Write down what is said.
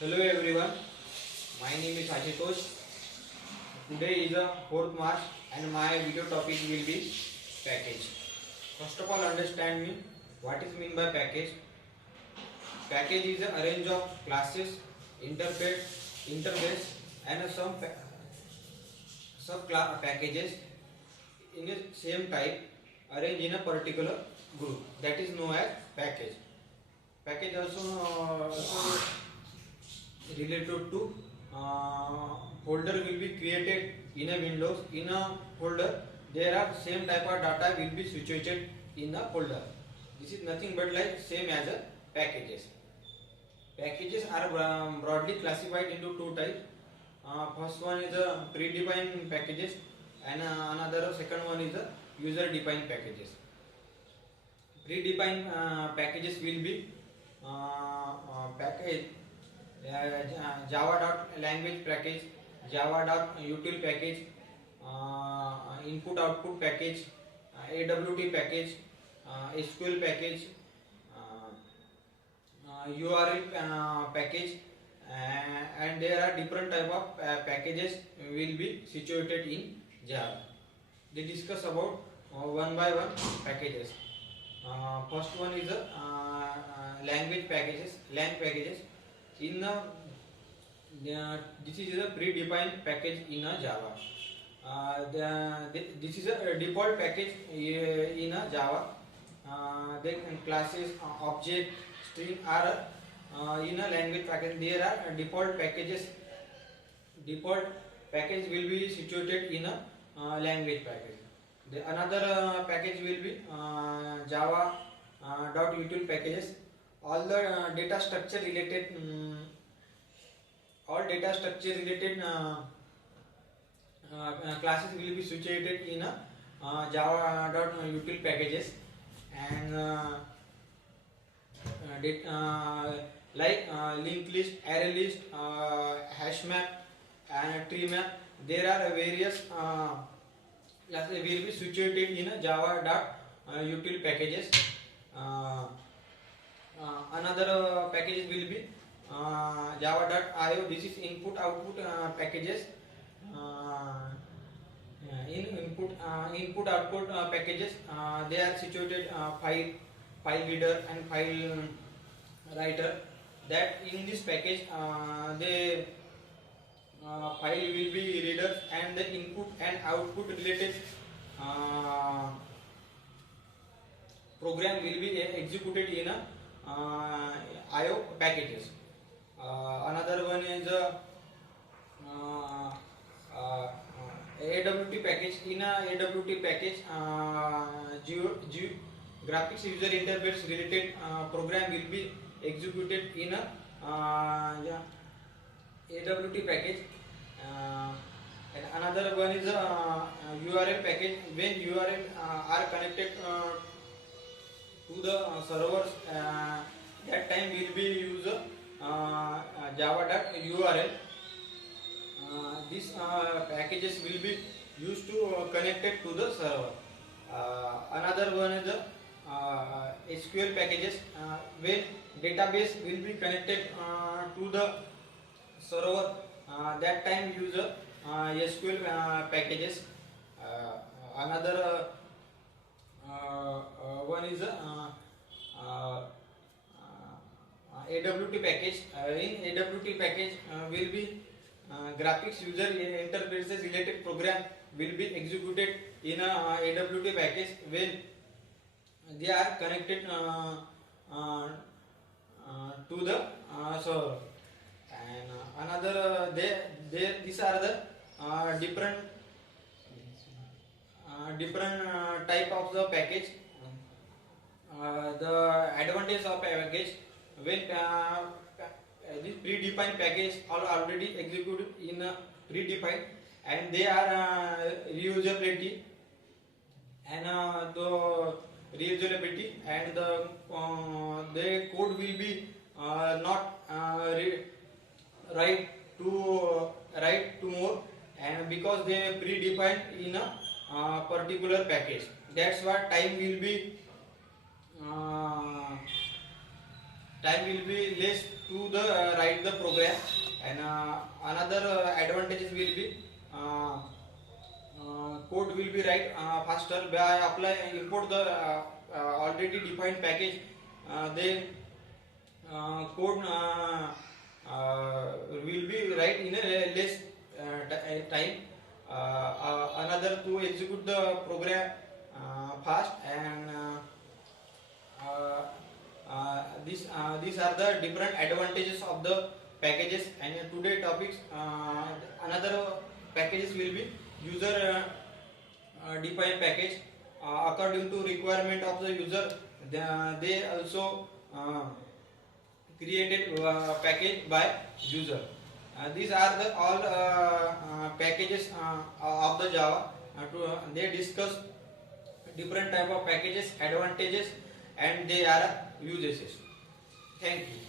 Hello everyone, my name is Ashutosh. Today is the 4th March and my video topic will be package. First of all, understand me what is mean by package. Package is a range of classes, interface and some sub packages in a same type arranged in a particular group, that is known as package. Package also related to folder will be created in a Windows. In a folder there are same type of data will be situated in a folder. This is nothing but like same as a packages. Packages are broadly classified into two types. First one is a predefined packages and another second one is a user defined packages. Predefined packages will be package Java.language package, Java.util package, input output package, AWT package, SQL package, URL package, and there are different type of packages will be situated in Java. They discuss about one by one packages. First one is language packages, lang packages. In this is a predefined package in a Java. This is a default package in a Java. Then classes, object, string are in a language package. There are default packages. Default package will be situated in a language package. Another package will be Java .util packages. All the data structure related classes will be situated in a Java.util packages, and like linked list, array list, hash map and tree map. There are various classes will be situated in a Java.util packages. Another packages will be Java.io. This is input output packages. In input output packages, they are situated file reader and file writer. That in this package the file will be readers and the input and output related program will be executed in a IO packages. Another one is AWT package. In a AWT package, graphics user interface related program will be executed in a AWT package. And another one is URL package. When URL are connected to the servers, that time will be use Java.url. These packages will be used to connected to the server. Another one is the SQL packages. When database will be connected to the server, that time use SQL packages. Another one is AWT package. In AWT package will be graphics user interfaces related program will be executed in a AWT package when they are connected to the server. And another these are the different type of the package. The advantage of package, when this predefined package are already executed in a predefined and they are reusability and the reusability and the code will be not write to more, and because they predefined in a particular package, that's why time will be time will be less to the write the program, and another advantages will be code will be write faster by apply import the already defined package. Then code will be write in a less time. Another to execute the program fast, and these are the different advantages of the packages. And today topics, another packages will be user defined package according to requirement of the user. They also created package by user. These are the all packages of the Java. They discuss different type of packages, advantages, and they are uses. Thank you.